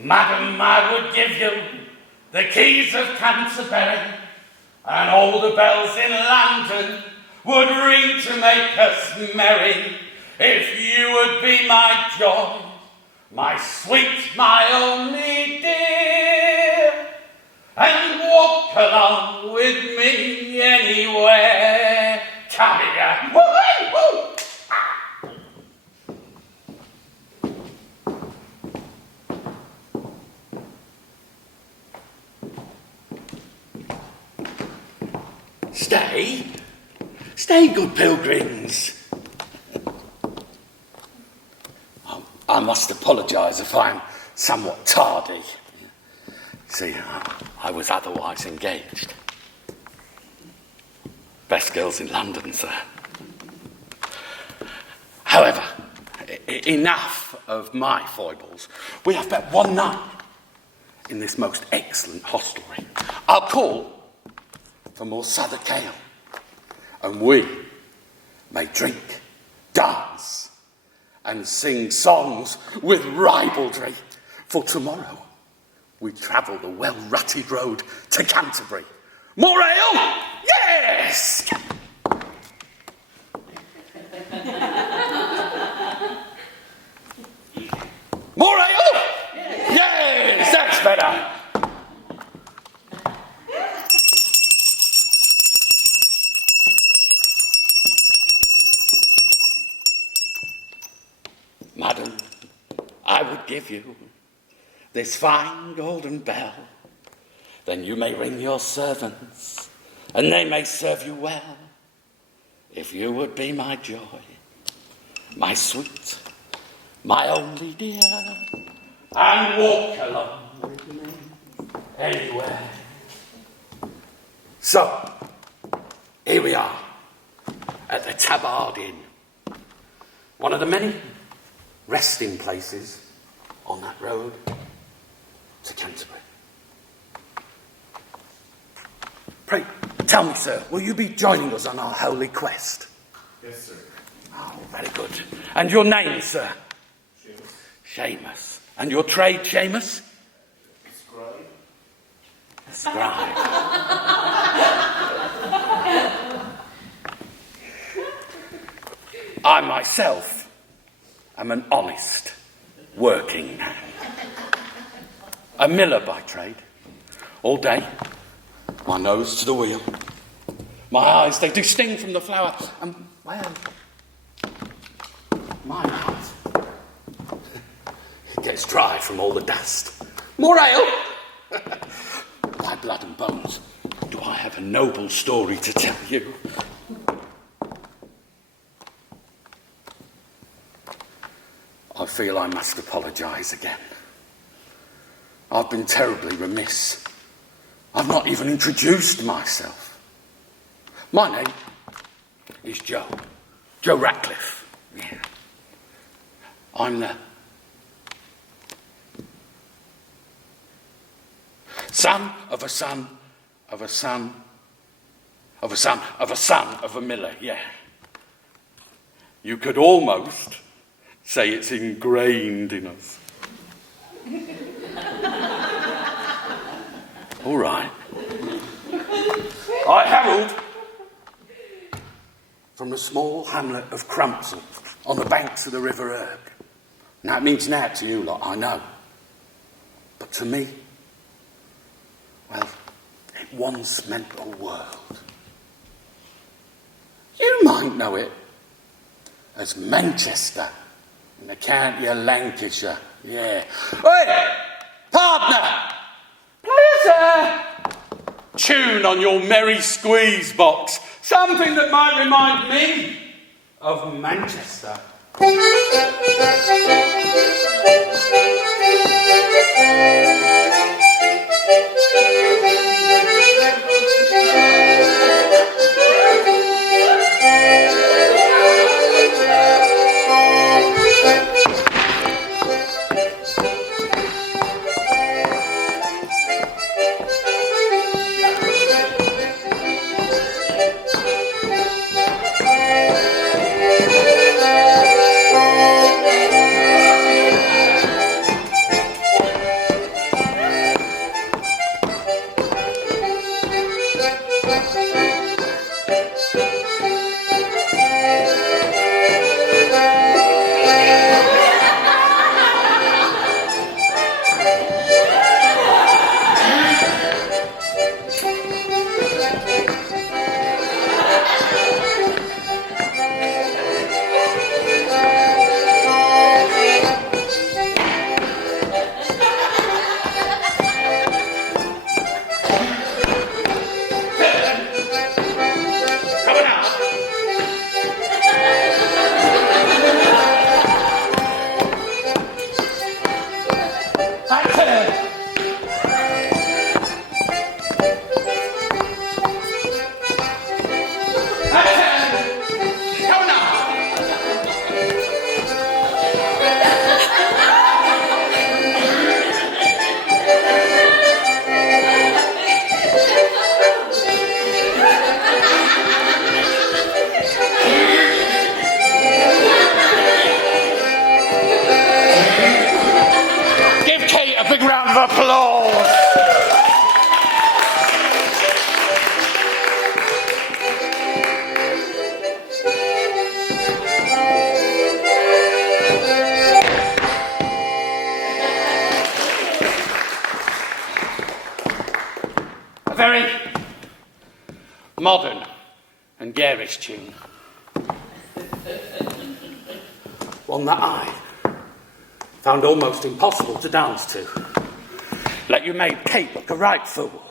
Madam, I would give you the keys of Canterbury, and all the bells in London would ring to make us merry, if you would be my joy, my sweet, my only dear, and walk along with me anywhere. Come here. Woo-hoo-hoo! Stay, good pilgrims. I must apologise if I'm somewhat tardy. See, I was otherwise engaged. Best girls in London, sir. However, enough of my foibles. We have but one night in this most excellent hostelry. I'll call for more Southwark ale, and we may drink, dance, and sing songs with ribaldry. For tomorrow we travel the well-rutted road to Canterbury. More ale? Yes! More ale? Yes, that's better. Madam, I would give you this fine golden bell, then you may ring your servants, and they may serve you well, if you would be my joy, my sweet, my only dear, and walk along with me anywhere. So, here we are, at the Tabard Inn, one of the many resting places on that road to Canterbury. Pray, tell me, sir, will you be joining us on our holy quest? Yes, sir. Oh, very good. And your name, sir? Seamus. And your trade, Seamus? Scribe. Scribe. I myself am an honest working man. A miller by trade. All day, my nose to the wheel. My eyes, they do sting from the flour. And, well, my mouth, it gets dry from all the dust. More ale? By blood and bones, do I have a noble story to tell you. I feel I must apologise again. I've been terribly remiss. I've not even introduced myself. My name is Joe Ratcliffe. Yeah. I'm the son of a son of a son of a son of a son of a miller, yeah. You could almost say it's ingrained in us. All right. I herald from the small hamlet of Crumpsall on the banks of the River Erg. Now, it means naught to you lot, I know. But to me, well, it once meant a world. You might know it as Manchester in the county of Lancashire, yeah. Hey, partner! Pleasure! Tune on your merry squeeze box, something that might remind me of Manchester. modern and garish tune. One that I found almost impossible to dance to. Like you made Kate look a right fool.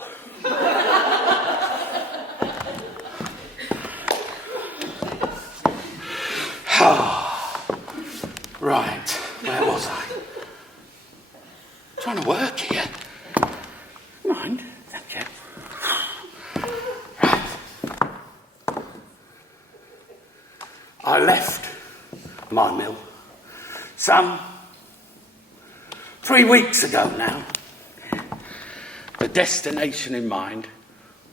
Right, where was I? Trying to work here. Mind, thank you. Right. I left my mill some 3 weeks ago now. The destination in mind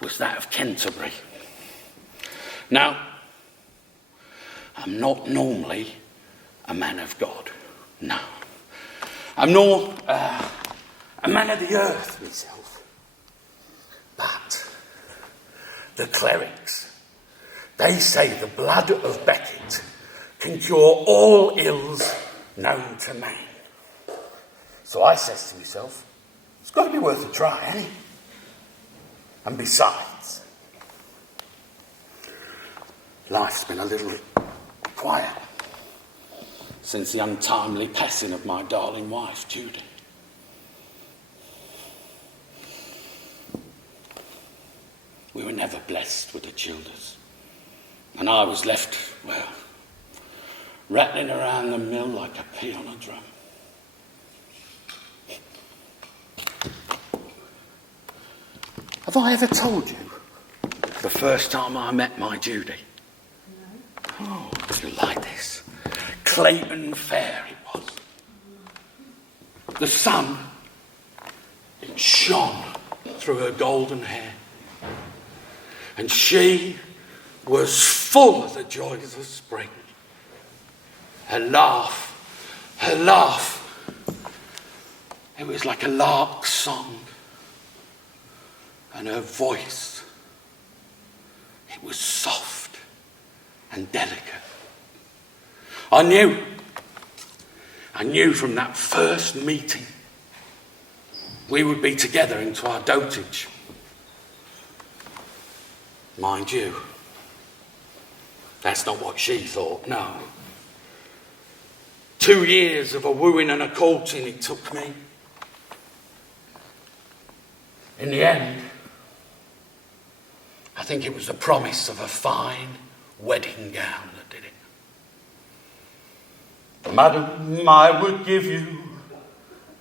was that of Canterbury. Now, I'm not normally a man of God, no. I'm nor a man of the earth myself. But the clerics, they say the blood of Becket can cure all ills known to man. So I says to myself, it's got to be worth a try, ain't it? And besides, life's been a little quiet since the untimely passing of my darling wife, Judy. We were never blessed with the childers, and I was left, well, rattling around the mill like a pea on a drum. Have I ever told you the first time I met my Judy? No. Oh, you like this? Clayton Fair it was. The sun, it shone through her golden hair. And she was full of the joys of spring. Her laugh, it was like a lark's song. And her voice, it was soft and delicate. I knew from that first meeting we would be together into our dotage. Mind you, that's not what she thought, no. 2 years of a wooing and a courting it took me. In the end, I think it was the promise of a fine wedding gown that did it. Madam, I would give you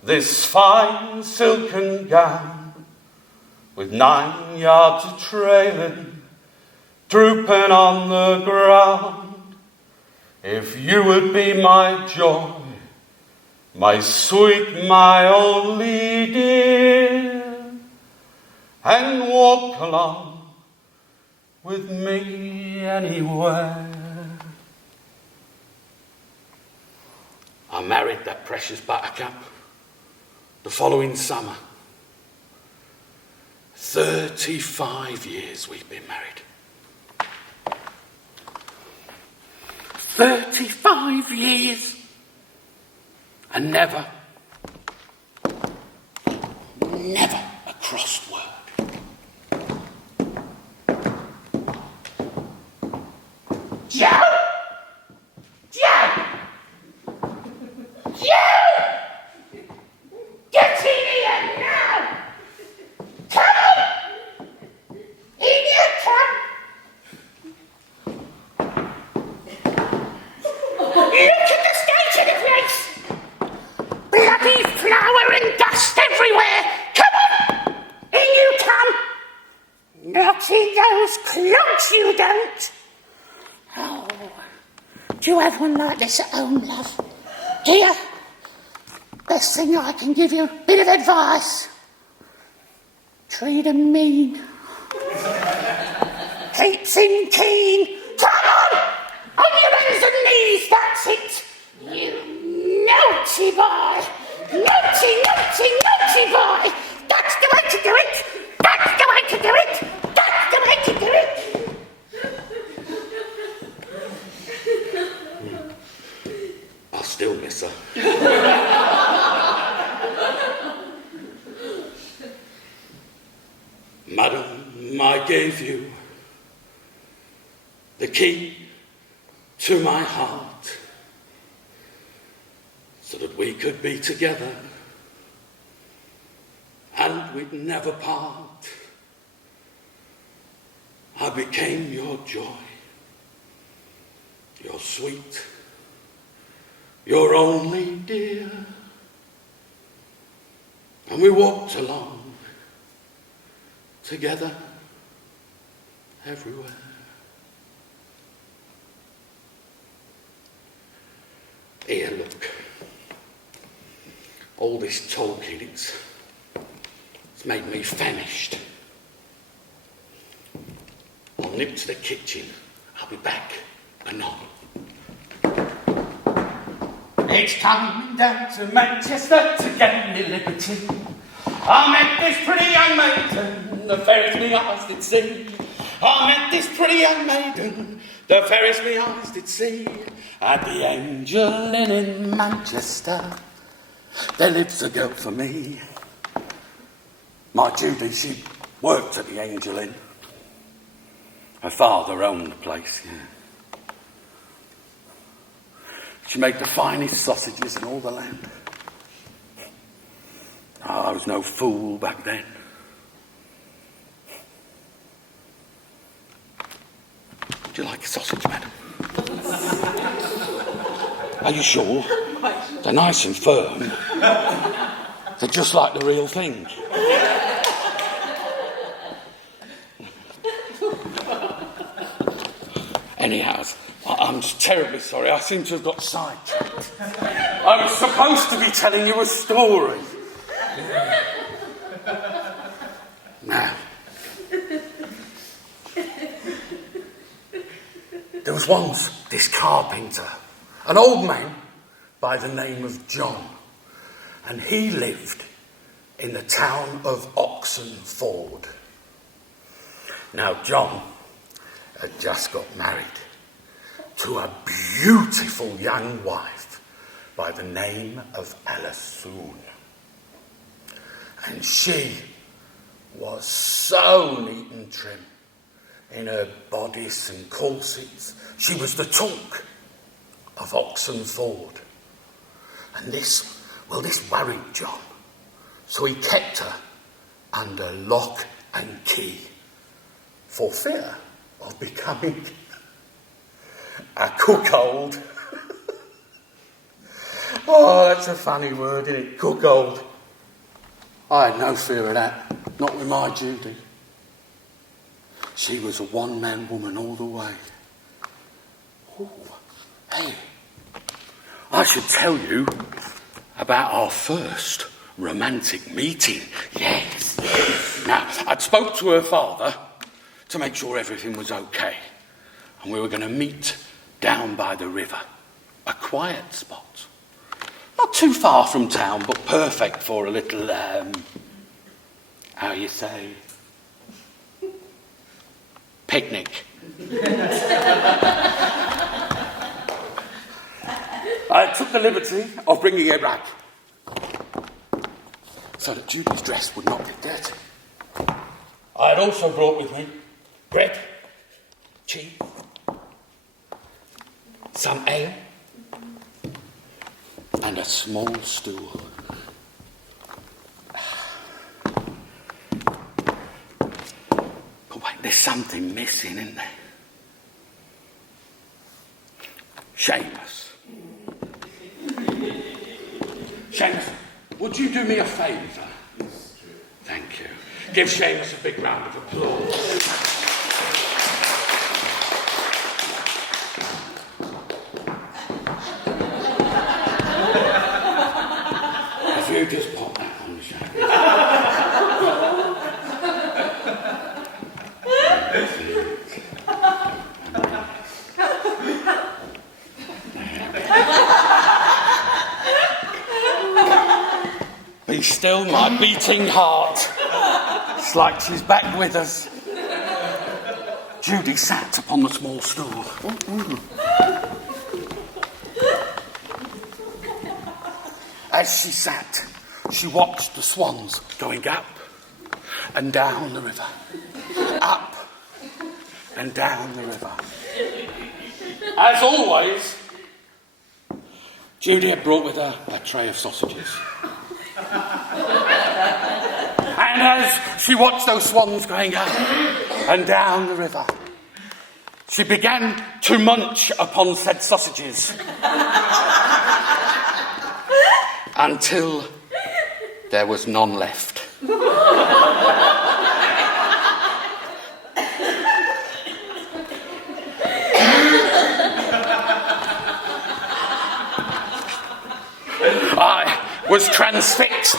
this fine silken gown with 9 yards of trailing drooping on the ground, if you would be my joy, my sweet, my only dear, and walk along with me anywhere. I married that precious buttercup the following summer. 35 years we've been married. 35 years and never a crossed word. Joe! Get in here now! Come on! In you come! Look at the state of the place! Bloody flour and dust everywhere! Come on! In you come! Not in those clogs, you don't! Oh, do you have one like this at home, love? Here, best thing I can give you, bit of advice. Treat 'em mean. Keeps him keen. Come on your hands and knees, that's it. You naughty boy. Naughty boy. That's the way to do it. That's the way to do it. That's the way to do it. I still miss her. Madam, I gave you key to my heart so that we could be together and we'd never part. I became your joy, your sweet, your only dear. And we walked along together everywhere. Here, look. All this talking, it's made me famished. I'll nip to the kitchen. I'll be back anon. It's coming down to Manchester to get me liberty. I met this pretty young maiden, the fairest me eyes did see. I met this pretty young maiden, the fairest me eyes did see. At the Angel Inn in Manchester, there lives a girl for me. My Judy, she worked at the Angel Inn. Her father owned the place, yeah. She made the finest sausages in all the land. Oh, I was no fool back then. Would you like a sausage, madam? Are you sure? They're nice and firm. They're just like the real thing. Anyhow, I'm terribly sorry. I seem to have got sidetracked. I was supposed to be telling you a story. Now, there was once this carpenter, an old man by the name of John, and he lived in the town of Oxenford. Now, John had just got married to a beautiful young wife by the name of Alisoun. And she was so neat and trim in her bodice and corsets. She was the talk of Oxenford. And this worried John. So he kept her under lock and key for fear of becoming a cuckold. Oh, that's a funny word, isn't it? Cuckold. I had no fear of that. Not with my Judy. She was a one-man woman all the way. Ooh, hey, I should tell you about our first romantic meeting. Yes. Now, I'd spoke to her father to make sure everything was okay. And we were going to meet down by the river. A quiet spot. Not too far from town, but perfect for a little, how you say, picnic. I took the liberty of bringing a rag so that Judy's dress would not get dirty. I had also brought with me bread, cheese, some ale, and a small stool. But wait, there's something missing, isn't there? Seamus. Seamus, would you do me a favour? Thank you. Give Seamus a big round of applause. You just pop that on, Seamus. Be still, my beating heart. It's like she's back with us. Judy sat upon the small stool. As she sat, she watched the swans going up and down the river. Up and down the river. As always, Judy had brought with her a tray of sausages. And as she watched those swans going up and down the river, she began to munch upon said sausages until there was none left. I was transfixed.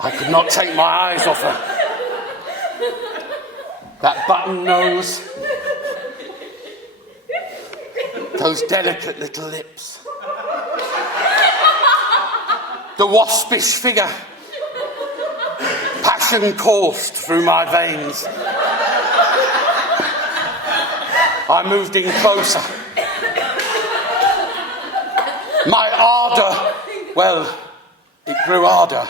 I could not take my eyes off her. That button nose, those delicate little lips, the waspish figure, passion coursed through my veins. I moved in closer. My ardour, well, it grew harder.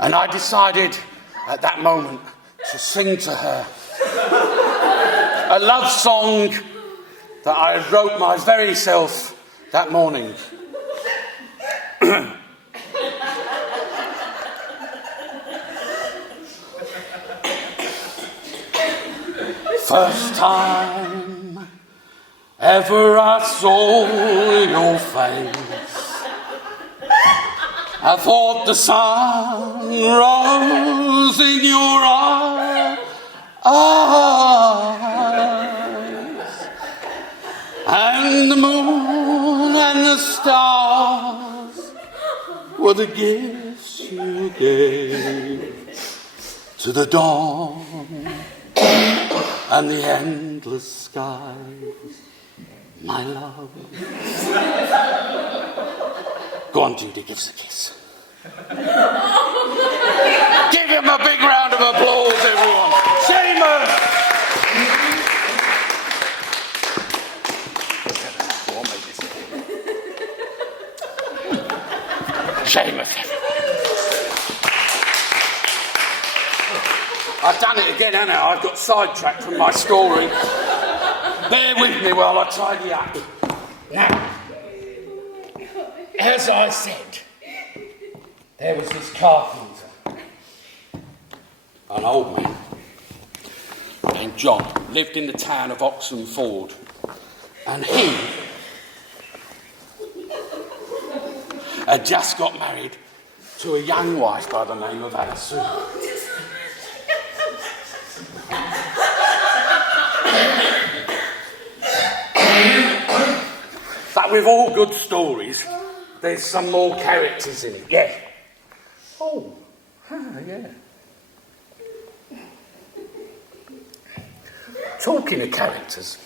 And I decided at that moment to sing to her a love song that I wrote my very self that morning. First time ever I saw your face, I thought the sun rose in your eyes, and the moon and the stars were the gifts you gave to the dawn and the endless skies, my love. Go on, Judy, give us a kiss. Give him a big round of applause, everyone. Seamus! Seamus. I've done it again, haven't I? I've got sidetracked from my story. Bear with me while I tidy up. Now, as I said, there was this carpenter, an old man named John, lived in the town of Oxenford, and he had just got married to a young wife by the name of Alison. But with all good stories, there's some more characters in it. Yeah. Oh, yeah. Talking of characters,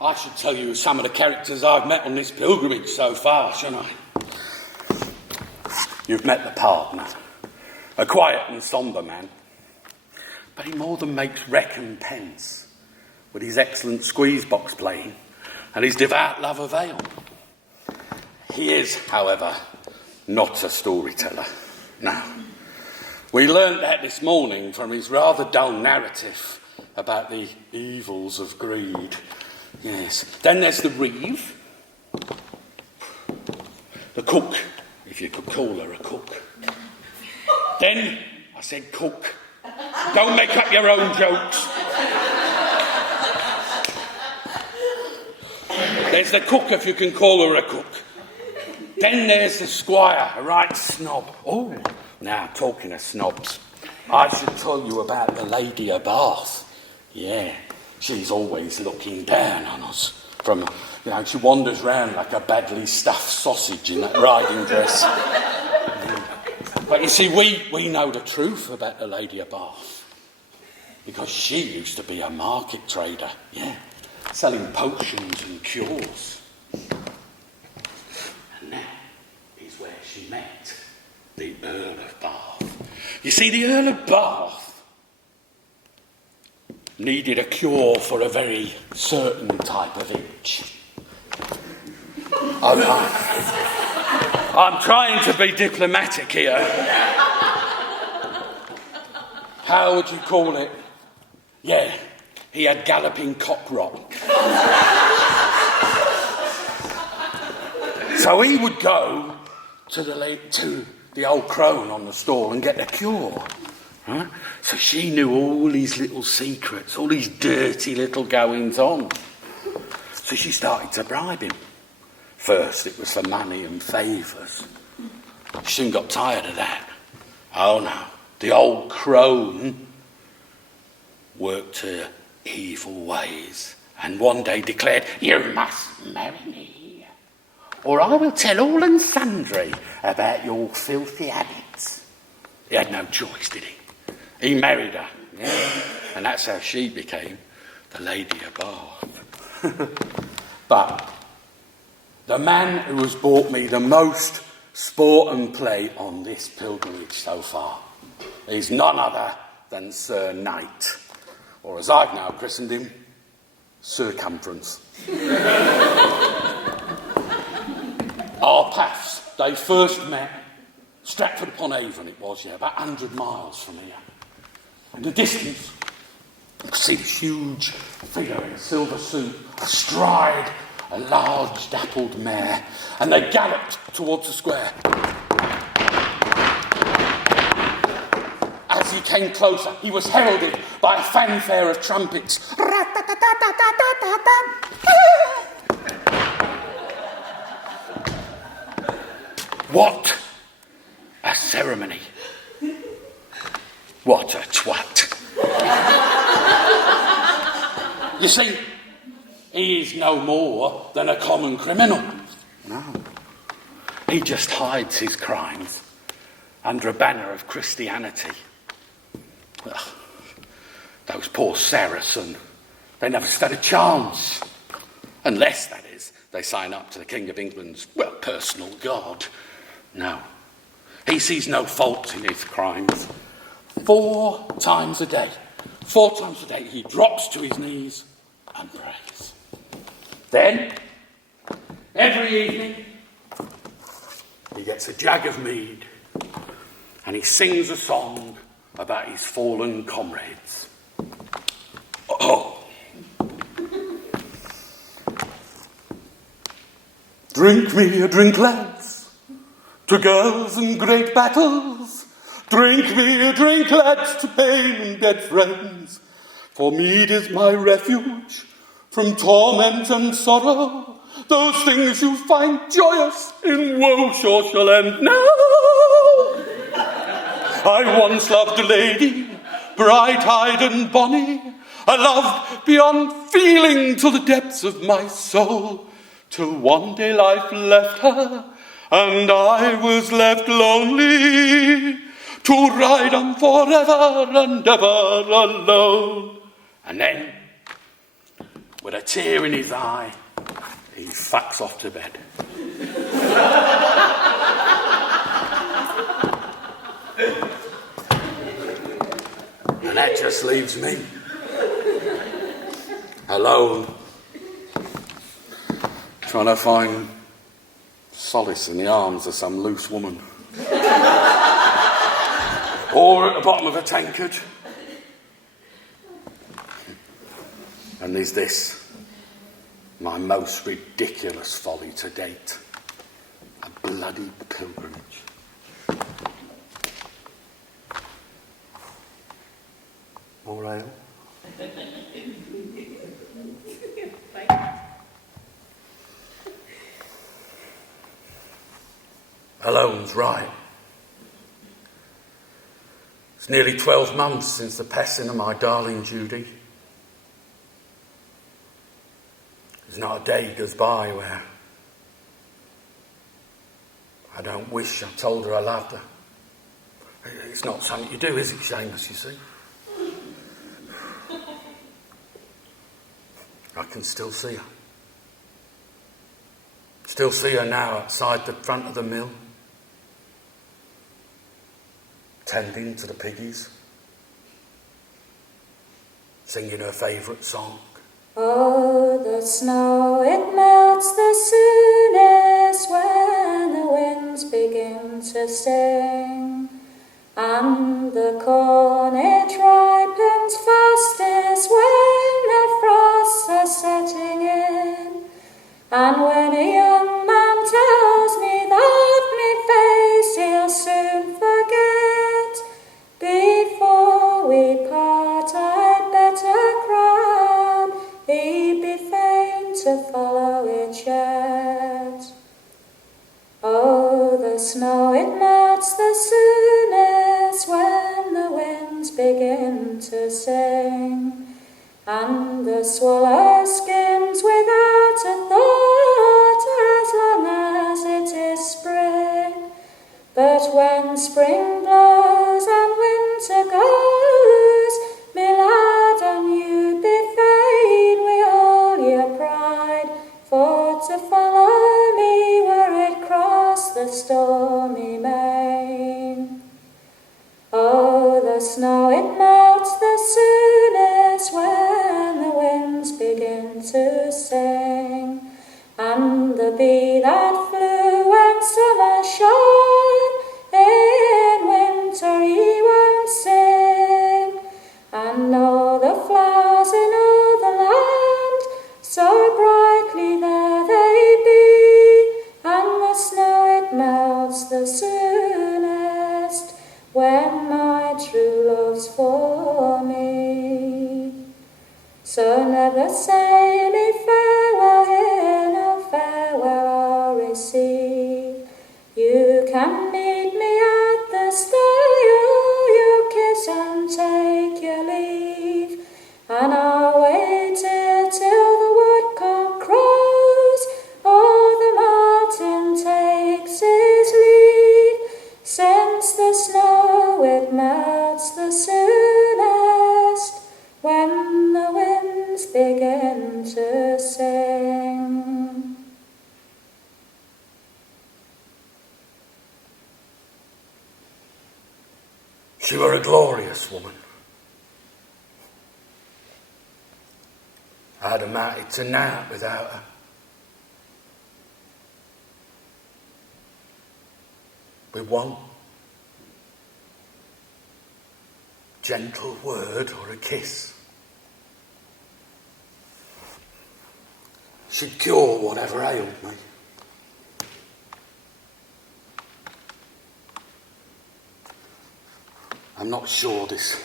I should tell you some of the characters I've met on this pilgrimage so far, shouldn't I? You've met the partner, a quiet and sombre man, but he more than makes recompense with his excellent squeeze box playing and his devout love of ale. He is, however, not a storyteller. No. We learnt that this morning from his rather dull narrative about the evils of greed. Yes. Then there's the reeve, the cook, if you could call her a cook. Then, I said cook. Don't make up your own jokes. There's the cook, if you can call her a cook. Then there's the squire, a right snob. Oh, now, talking of snobs, I should tell you about the Lady of Bath. Yeah, she's always looking down on us. From, she wanders round like a badly stuffed sausage in that riding dress. But you see, we know the truth about the Lady of Bath. Because she used to be a market trader, yeah, selling potions and cures. And now is where she met the Earl of Bath. You see, the Earl of Bath needed a cure for a very certain type of itch. I'm trying to be diplomatic here. how would you call it? Yeah, he had galloping cock rot. So he would go to the old crone on the stall and get the cure. Right? So she knew all these little secrets, all these dirty little goings on. So she started to bribe him. First it was for money and favours. She soon got tired of that. Oh no, the old crone worked her evil ways and one day declared, "You must marry me, or I will tell all and sundry about your filthy habits." He had no choice, did he? He married her, yeah. And that's how she became the Lady of Bath. But the man who has brought me the most sport and play on this pilgrimage so far is none other than Sir Knight, or as I've now christened him, Circumference. Our paths, they first met Stratford-upon-Avon it was, yeah, about 100 miles from here. In the distance, you could see this huge figure in a silver suit, astride a large dappled mare, and they galloped towards the square. As he came closer, he was heralded by a fanfare of trumpets. What a ceremony. What a twat. You see, he is no more than a common criminal. No. He just hides his crimes under a banner of Christianity. Well, those poor Saracens, they never stood a chance. Unless, that is, they sign up to the King of England's, well, personal God. No. He sees no fault in his crimes. 4 times a day he drops to his knees and prays. Then, every evening, he gets a jug of mead and he sings a song about his fallen comrades. Oh. Drink me a drink, lads, to girls and great battles. Drink me a drink, lads, to pain and dead friends. For mead is my refuge from torment and sorrow. Those things you find joyous in woe sure shall end now. I once loved a lady, bright-eyed and bonny. I loved beyond feeling to the depths of my soul, till one day life left her, and I was left lonely, to ride on forever and ever alone. And then, with a tear in his eye, he fucks off to bed. And that just leaves me alone, trying to find solace in the arms of some loose woman. Or at the bottom of a tankard. And there's this, my most ridiculous folly to date. A bloody pilgrimage. More ale? Alone's right. It's nearly 12 months since the passing of my darling Judy. There's not a day goes by where I don't wish I told her I loved her. It's not something you do, is it, Seamus, you see? I can still see her. Still see her now outside the front of the mill, tending to the piggies, singing her favourite song. Oh, the snow, it melts the soonest when the winds begin to sting. and the corn it ripens fastest when the frosts are setting in. And when a young man tells me that me face he'll soon forget, before we part I'd better cry, he'd be fain to follow it yet. Oh, the snow it melts the soonest when the winds begin to sing, and the swallow skims without a thought as long as it is spring. But when spring blows and winter goes, me lad, and you be fain with all your pride for to follow me where it cross the stormy main. Oh, the snow it melts the soonest when the winds begin to sing, and the bee that flew when summer shone, in winter he won't sing. And all the flowers in all the land, so brightly there they be, and the snow it melts the soonest when my true love's for me. So never say me farewell here, no farewell I'll receive. You can meet me at the stile, you kiss and take your leave, and I'll wait here till the woodcock crows, or the martin takes his leave, since the snow it melts the soonest when the winds begin to sing. She were a glorious woman. I'd have mounted to naught without her. With one gentle word or a kiss, she'd cure whatever ailed me. I'm not sure this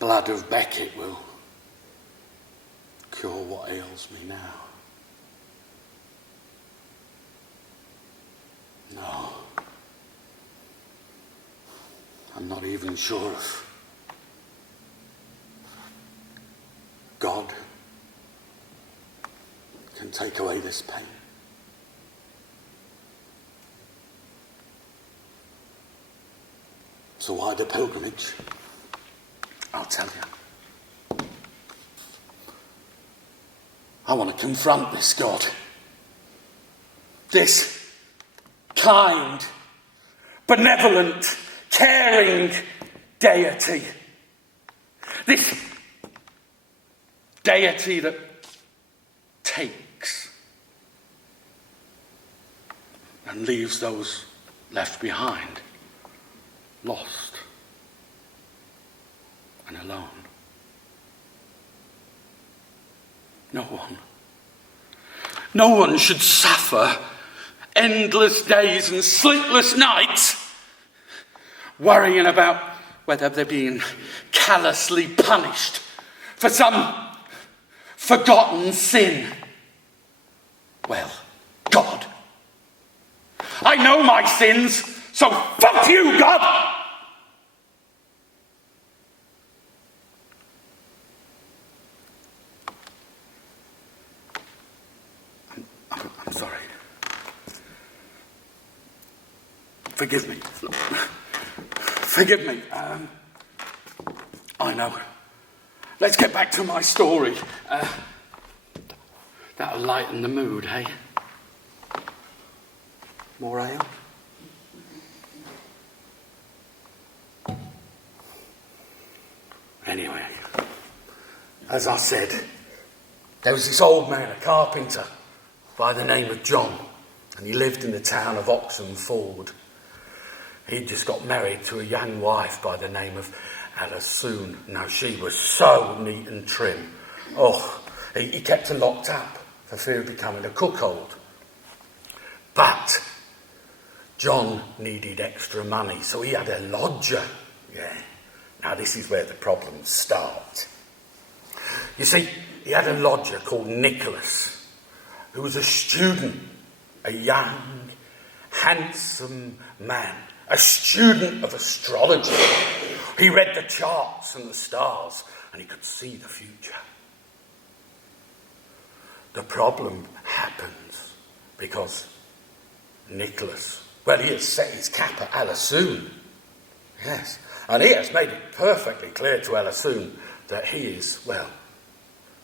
blood of Beckett will cure what ails me now. No. I'm not even sure if God can take away this pain. So why the pilgrimage? I'll tell you. I want to confront this God. This kind, benevolent, caring deity. This deity that takes and leaves those left behind lost and alone. No one should suffer endless days and sleepless nights worrying about whether they're being callously punished for some forgotten sin. Well, God, I know my sins, so fuck you, God! I'm sorry. Forgive me. Forgive me. I know. Let's get back to my story. That'll lighten the mood, hey? More ale? Anyway, as I said, there was this old man, a carpenter, by the name of John, and he lived in the town of Oxenford. He'd just got married to a young wife by the name of Alison. Now, she was so neat and trim. Oh, he kept her locked up for fear of becoming a cuckold. But John needed extra money, so he had a lodger. Yeah. Now, this is where the problems start. You see, he had a lodger called Nicholas, who was a student, a young, handsome man, a student of astrology. He read the charts and the stars, and he could see the future. The problem happens because Nicholas, well, he has set his cap at Alison. Yes, and he has made it perfectly clear to Alison that he is, well,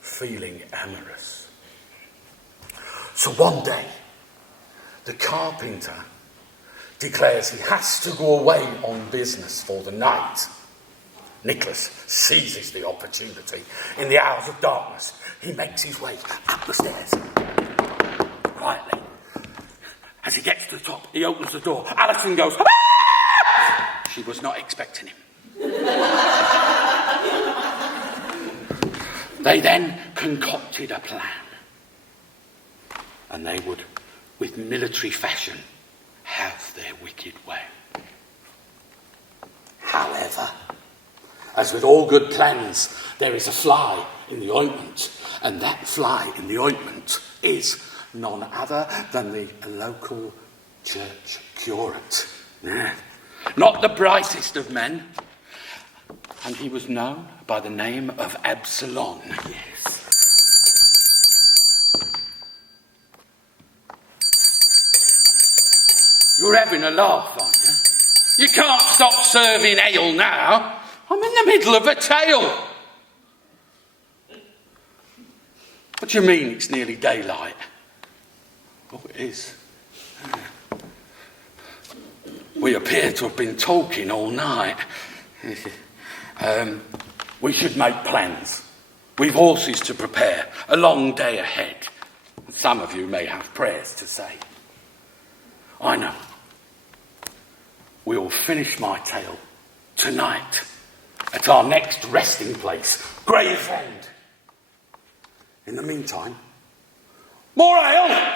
feeling amorous. So one day, the carpenter declares he has to go away on business for the night. Nicholas seizes the opportunity. In the hours of darkness, he makes his way up the stairs quietly. As he gets to the top, he opens the door. Alison goes, "Ah!" She was not expecting him. They then concocted a plan. And they would, with military fashion, have their wicked way. However, as with all good plans, there is a fly in the ointment, and that fly in the ointment is none other than the local church curate. Yeah. Not the brightest of men, and he was known by the name of Absalom. Yes. You're having a laugh, aren't you? You can't stop serving ale now. I'm in the middle of a tale. What do you mean it's nearly daylight? Oh, it is. We appear to have been talking all night. We should make plans. We've horses to prepare, a long day ahead. Some of you may have prayers to say. I know. We'll finish my tale tonight at our next resting place, Gravesend. In the meantime, more ale!